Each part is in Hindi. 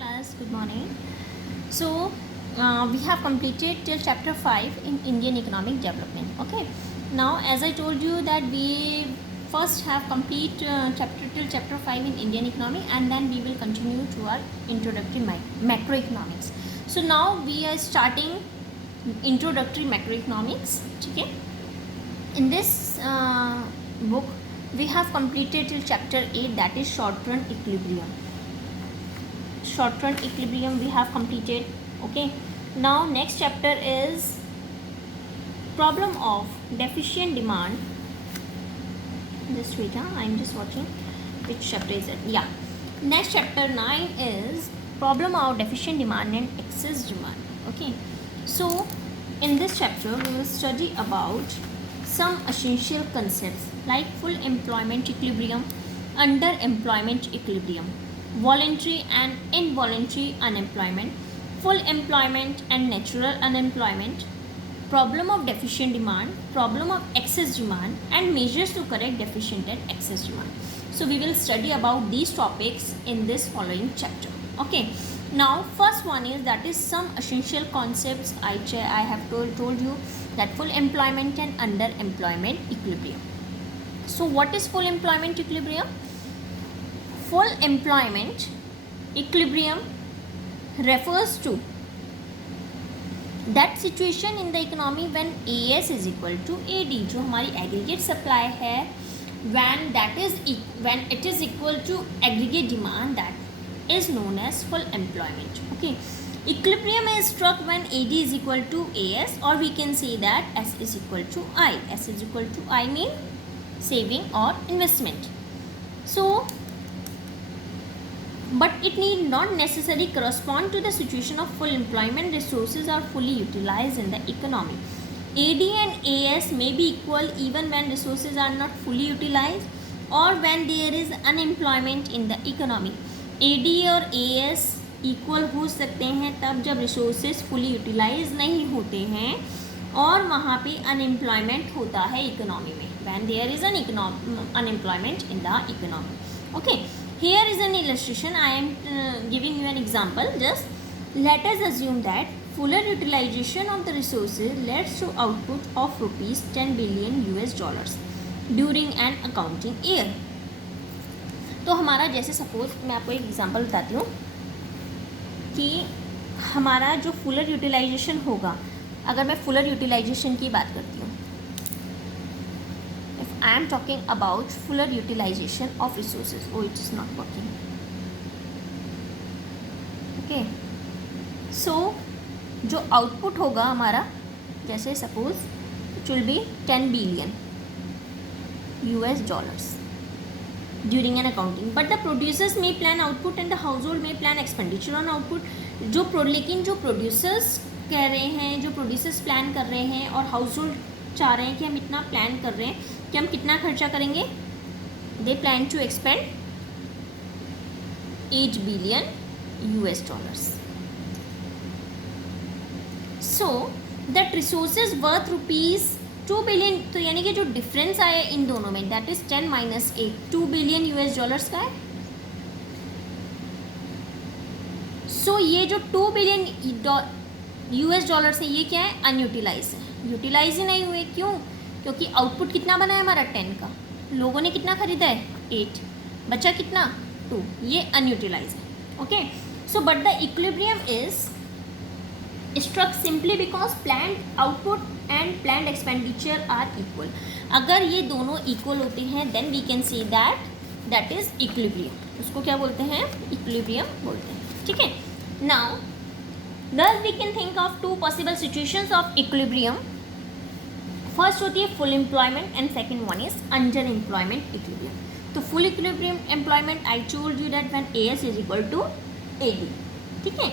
class, good morning. So we have completed till chapter 5 in Indian economic development. Okay, now as I told you that we first have complete chapter till chapter 5 in Indian economy, and then we will continue to our introductory macroeconomics. So now we are starting introductory macroeconomics. Okay, in this book we have completed till chapter 8, that is short run equilibrium. Short run equilibrium we have completed. Okay, now next chapter is problem of deficient demand. Just wait, I'm just watching which chapter is it. Yeah, next chapter 9 is problem of deficient demand and excess demand. Okay, so in this chapter we will study about some essential concepts like full employment equilibrium, underemployment equilibrium, voluntary and involuntary unemployment, full employment and natural unemployment, problem of deficient demand, problem of excess demand, and measures to correct deficient and excess demand. So we will study about these topics in this following chapter. Okay, now first one is, that is some essential concepts. I have told you that full employment and underemployment equilibrium. So what is full employment equilibrium? Full employment equilibrium refers to that situation in the economy when AS is equal to AD, जो हमारी aggregate supply है, when it is equal to aggregate demand, that is known as full employment. Okay, equilibrium is struck when AD is equal to AS, or we can say that S is equal to I. S is equal to I mean saving or investment. So but it need not necessarily correspond to the situation of full employment. Resources are fully utilized in the economy. AD and AS may be equal even when resources are not fully utilized or when there is unemployment in the economy. AD और AS इक्वल हो सकते हैं तब जब रिसोर्सेज फुली यूटिलाइज नहीं होते हैं और वहाँ पे अनएम्प्लॉयमेंट होता है इकोनॉमी में, when there is an unemployment in the economy. Okay, here is an illustration. I am giving you an example. Just let us assume that fuller utilization of the resources leads to output of rupees 10 billion US dollars during an accounting year. तो हमारा जैसे सपोज मैं आपको एक एग्जांपल बताती हूँ कि हमारा जो फुलर यूटिलाइजेशन होगा, अगर मैं फुलर यूटिलाइजेशन की बात करती हूँ, if I am talking about fuller utilization of resources, oh it is not working. Okay, so जो आउटपुट होगा हमारा, जैसे suppose it will be 10 billion US dollars during an accounting, but the producers may plan output and the household may plan expenditure on output. लेकिन जो प्रोड्यूसर्स कह रहे हैं, जो प्रोड्यूसर्स प्लान कर रहे हैं और हाउस होल्ड चाह रहे हैं कि हम इतना प्लान कर रहे हैं कि हम कितना खर्चा करेंगे, they plan to expend 8 billion US dollars. So that resources worth rupees 2 billion, तो यानी कि जो डिफरेंस आया इन दोनों में, that is 10 minus 8, 2 billion US dollars का है. सो ये जो 2 बिलियन US डॉलर्स है, ये क्या है, अनयूटिलाइज है, यूटिलाइज ही नहीं हुए. क्यों? क्योंकि आउटपुट कितना बना है हमारा 10 का, लोगों ने कितना खरीदा है 8, बचा कितना 2, ये अनयूटिलाइज है. Okay, so but the equilibrium is struck simply because planned output and planned expenditure are equal. अगर ये दोनों equal होते हैं then we can say that is equilibrium. उसको क्या बोलते हैं, equilibrium बोलते हैं. ठीक है, now thus we can think of two possible situations of equilibrium. First होती है full employment and second one is underemployment equilibrium. तो full equilibrium employment I told you that when AS is equal to AD. ठीक है,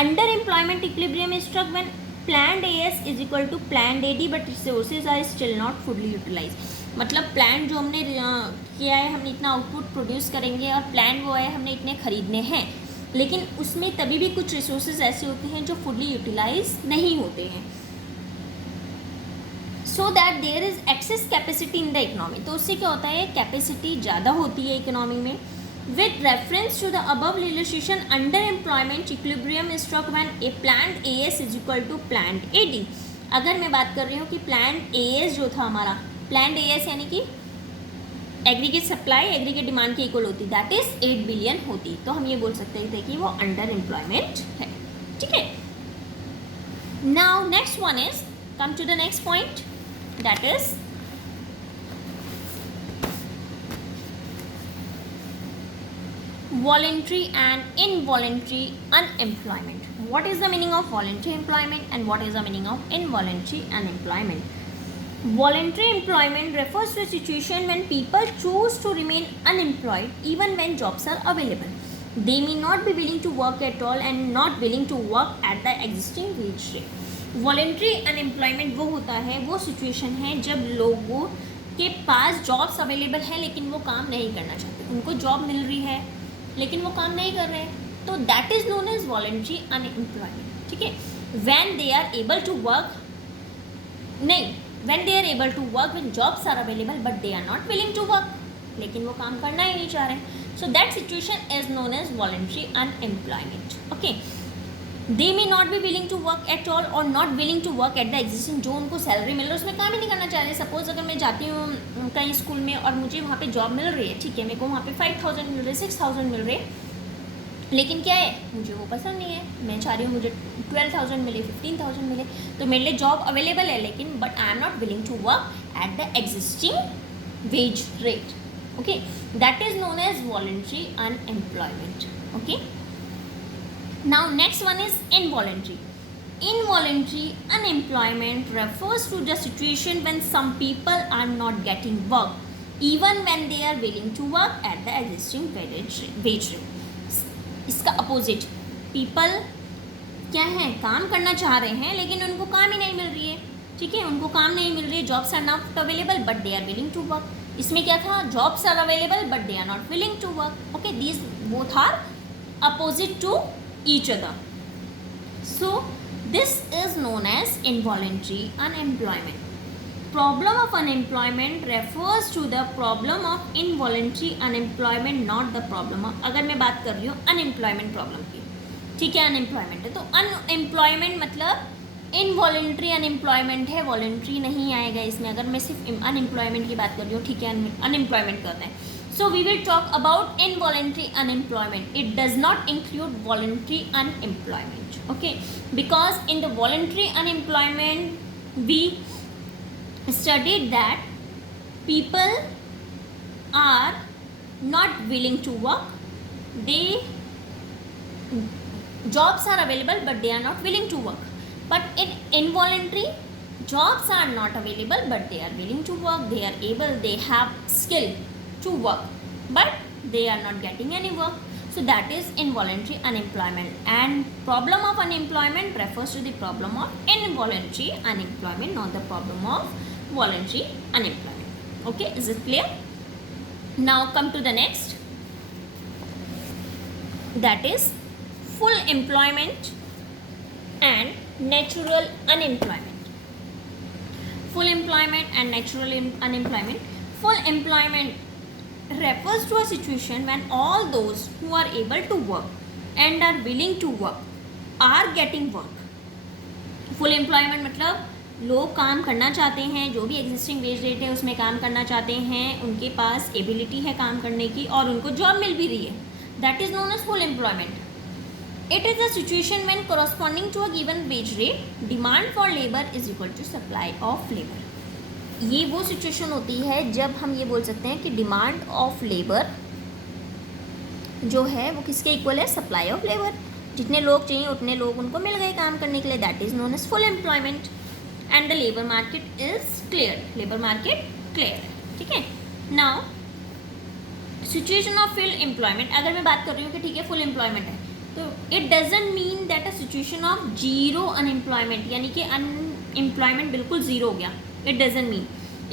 underemployment equilibrium is struck when planned AS is equal to planned AD but resources are still not fully utilized. मतलब प्लान जो हमने किया है, हमने इतना आउटपुट प्रोड्यूस करेंगे, और प्लान वो है हमने इतने खरीदने हैं, लेकिन उसमें तभी भी कुछ रिसोर्सेज ऐसे होते हैं जो फुली यूटिलाइज नहीं होते हैं. So that there is excess capacity in the economy. तो उससे क्या होता है, कैपेसिटी ज़्यादा होती है इकोनॉमी में, With reference to the above illustration, underemployment equilibrium is struck when a plant AS is equal to plant AD. अगर मैं बात कर रही हूँ कि प्लांट AS जो था हमारा, प्लांट AS यानी कि एग्रीगेट सप्लाई एग्रीगेट डिमांड के इक्वल होती, दैट इज 8 बिलियन होती, तो हम ये बोल सकते थे कि वो अंडर एम्प्लॉयमेंट है. ठीक है. Now next one is come to the next point, that is voluntary and involuntary unemployment. What is the meaning of voluntary employment and what is the meaning of involuntary unemployment? Voluntary employment refers to a situation when people choose to remain unemployed even when jobs are available. They may not be willing to work at all and not willing to work at the existing wage rate. Voluntary unemployment वो होता है, वो सिचुएशन है जब लोगों के पास जॉब्स अवेलेबल है लेकिन वो काम नहीं करना चाहते. उनको जॉब मिल रही है लेकिन वो काम नहीं कर रहे हैं, तो that is known as voluntary unemployment. ठीक है. When they are able to work, नहीं, when they are able to work, when jobs are available but they are not willing to work, लेकिन वो काम करना ही नहीं चाह रहे. So that situation is known as voluntary unemployment. Okay. They may not be willing to work at all और not willing to work at the existing, जो उनको सैलरी मिल रही है उसमें काम ही नहीं करना चाह रहे. सपोज अगर मैं जाती हूँ कहीं स्कूल में और मुझे वहाँ पे जॉब मिल रही है, ठीक है, मेरे को वहाँ पे 5,000 मिल रही है, 6,000 मिल रही है, लेकिन क्या है, मुझे वो पसंद नहीं है. मैं चाह रही हूँ मुझे 12,000 मिले, 15,000 मिले, तो मेरे लिए जॉब अवेलेबल है, लेकिन but I am not willing to work at the existing wage rate. Okay. That is known as voluntary unemployment. Okay. Now next one is involuntary. Involuntary unemployment refers to the situation when some people are not getting work even when they are willing to work at the existing wage rate. इसका अपोजिट, पीपल क्या है, काम करना चाह रहे हैं लेकिन उनको काम ही नहीं मिल रही है. ठीक है, उनको काम नहीं मिल रही है, jobs are not available but they are willing to work. इसमें क्या था, jobs are available but they are not willing to work. Okay, these both are opposite to each other. So this is known as involuntary unemployment. Problem of unemployment refers to the problem of involuntary unemployment, not the problem of, अगर मैं बात कर रही हूँ unemployment problem की, ठीक है, unemployment है, तो unemployment मतलब involuntary unemployment है, voluntary नहीं आएगा इसमें. अगर मैं सिर्फ unemployment की बात कर रही हूँ, ठीक है, unemployment करते हैं. So we will talk about involuntary unemployment. It does not include voluntary unemployment. Okay, because in the voluntary unemployment we studied that people are not willing to work. They jobs are available but they are not willing to work. But in involuntary, jobs are not available but they are willing to work. They are able, they have skill to work but they are not getting any work. So that is involuntary unemployment, and problem of unemployment refers to the problem of involuntary unemployment, not the problem of voluntary unemployment. Okay, is it clear? Now come to the next, that is full employment and natural unemployment. Full employment and natural unemployment. Full employment refers to a situation when all those who are able to work and are willing to work are getting work. Full employment मतलब लोग काम करना चाहते हैं, जो भी एग्जिस्टिंग वेज रेट है उसमें काम करना चाहते हैं, उनके पास एबिलिटी है काम करने की और उनको जॉब मिल भी रही है. That is known as full employment. It is a situation when corresponding to a given wage rate, demand for labor is equal to supply of labor. ये वो सिचुएशन होती है जब हम ये बोल सकते हैं कि डिमांड ऑफ लेबर जो है वो किसके इक्वल है, सप्लाई ऑफ लेबर. जितने लोग चाहिए उतने लोग उनको मिल गए काम करने के लिए, that is known as full employment. And the labour market is clear, labour market clear. ठीक है. Now situation of full employment, अगर मैं बात कर रही हूँ कि ठीक है फुल एम्प्लॉयमेंट है, तो it doesn't mean that a situation of zero unemployment, यानी कि अनएम्प्लॉयमेंट बिल्कुल जीरो हो गया. It doesn't mean.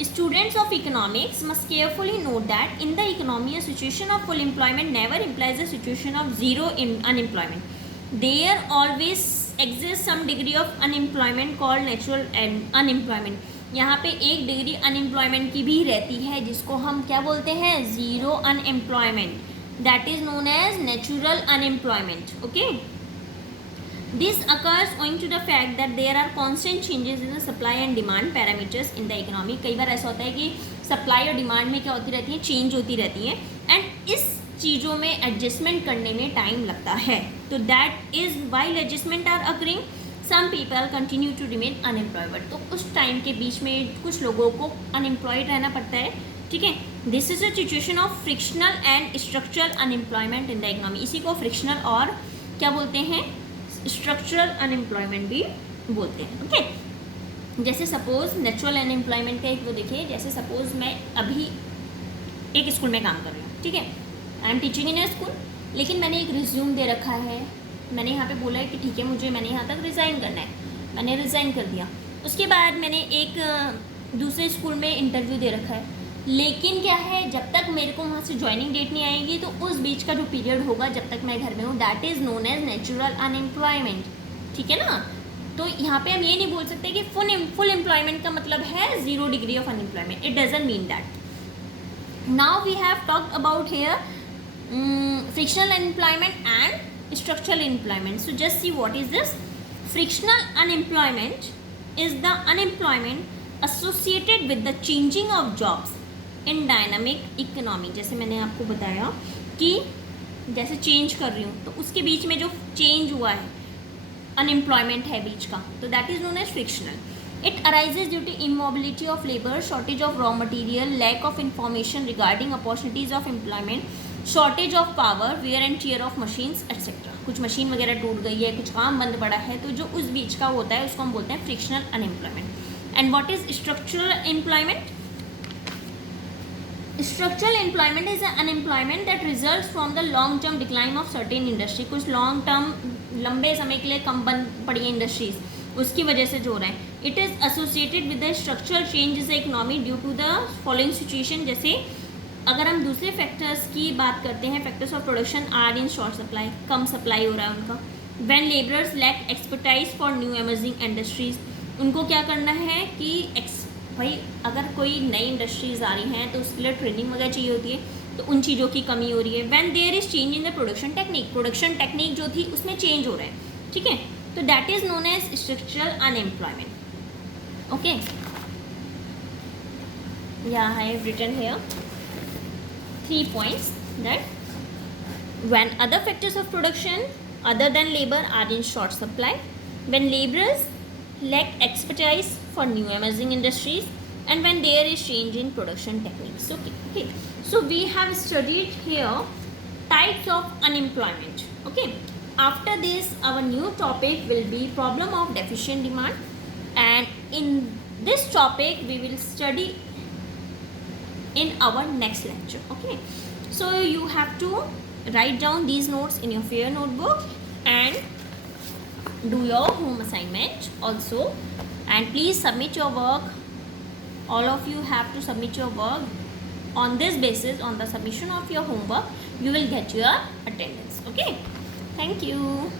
Students of economics must carefully note that in the economy, a situation of full employment never implies a situation of zero unemployment. There always exists some degree of unemployment called natural unemployment. यहाँ पे एक डिग्री अनएम्प्लॉयमेंट की भी रहती है जिसको हम क्या बोलते हैं, zero unemployment. that is known as natural unemployment. Okay, this occurs owing to the fact that there are constant changes in the supply and demand parameters in the economy. कई बार ऐसा होता है कि सप्लाई और डिमांड में क्या होती रहती है, चेंज होती रहती है, एंड इस चीज़ों में एडजस्टमेंट करने में टाइम लगता है. तो that is while adjustment are occurring some people continue to remain unemployed. तो उस टाइम के बीच में कुछ लोगों को अनएम्प्लॉयड रहना पड़ता है. ठीक है, this is a situation of frictional and structural unemployment in the economy. इसी को फ्रिक्शनल और क्या बोलते हैं, स्ट्रक्चरल अनएम्प्लॉयमेंट भी बोलते हैं. ओके, जैसे सपोज नेचुरल अनएम्प्लॉयमेंट का एक वो देखिए, जैसे सपोज मैं अभी एक स्कूल में काम कर रही हूँ. ठीक है, I am teaching in A school, लेकिन मैंने एक रिज्यूम दे रखा है. मैंने यहाँ पे बोला है कि ठीक है मुझे मैंने यहाँ तक रिज़ाइन करना है, मैंने रिज़ाइन कर दिया. उसके बाद मैंने एक दूसरे स्कूल में इंटरव्यू दे रखा है, लेकिन क्या है, जब तक मेरे को वहाँ से ज्वाइनिंग डेट नहीं आएगी तो उस बीच का जो पीरियड होगा जब तक मैं घर में हूँ, that is known as natural unemployment. ठीक है ना. तो यहाँ पे हम ये नहीं बोल सकते कि फुल एम्प्लॉयमेंट का मतलब है 0 degree of unemployment. It doesn't mean that. Now we have talked about here frictional unemployment and structural employment. So just see what is this. Frictional unemployment is the unemployment associated with the changing of jobs in dynamic economy. जैसे मैंने आपको बताया कि जैसे चेंज कर रही हूँ तो उसके बीच में जो चेंज हुआ है, अनएम्प्लॉयमेंट है बीच का, तो that is known as frictional. It arises due to immobility of labor, shortage of raw material, lack of information regarding opportunities of employment, shortage of power, wear and tear of machines etcetera. कुछ मशीन वगैरह टूट गई है, कुछ काम बंद पड़ा है, तो जो उस बीच का होता है उसको हम बोलते हैं frictional unemployment. And what is structural employment? Structural employment is unemployment that results from the long term decline of certain industry. कुछ लॉन्ग टर्म लंबे समय के लिए कम बंद पड़ी है इंडस्ट्रीज, उसकी वजह से जो हो रहा है. It is associated with the structural change in the economy due to the following situation. जैसे अगर हम दूसरे फैक्टर्स की बात करते हैं, factors of production are in short supply, कम सप्लाई हो रहा है उनका. When labourers lack expertise for new emerging industries, उनको क्या करना है कि भाई अगर कोई नई इंडस्ट्रीज आ रही हैं तो उसके लिए ट्रेनिंग वगैरह चाहिए होती है, तो उन चीज़ों की कमी हो रही है. When there is change in the production technique, production technique जो थी उसमें चेंज हो रहा है. ठीक है, तो that is known as structural unemployment. Okay, या I have written here 3 points that when other factors of production other than labor are in short supply, when laborers lack expertise for new emerging industries, and when there is change in production techniques. Okay, so we have studied here types of unemployment. Okay, after this our new topic will be problem of deficient demand, and in this topic we will study in our next lecture. Okay, so you have to write down these notes in your fair notebook and do your home assignment also, and please submit your work. All of you have to submit your work. On this basis, on the submission of your homework, you will get your attendance. Okay, thank you.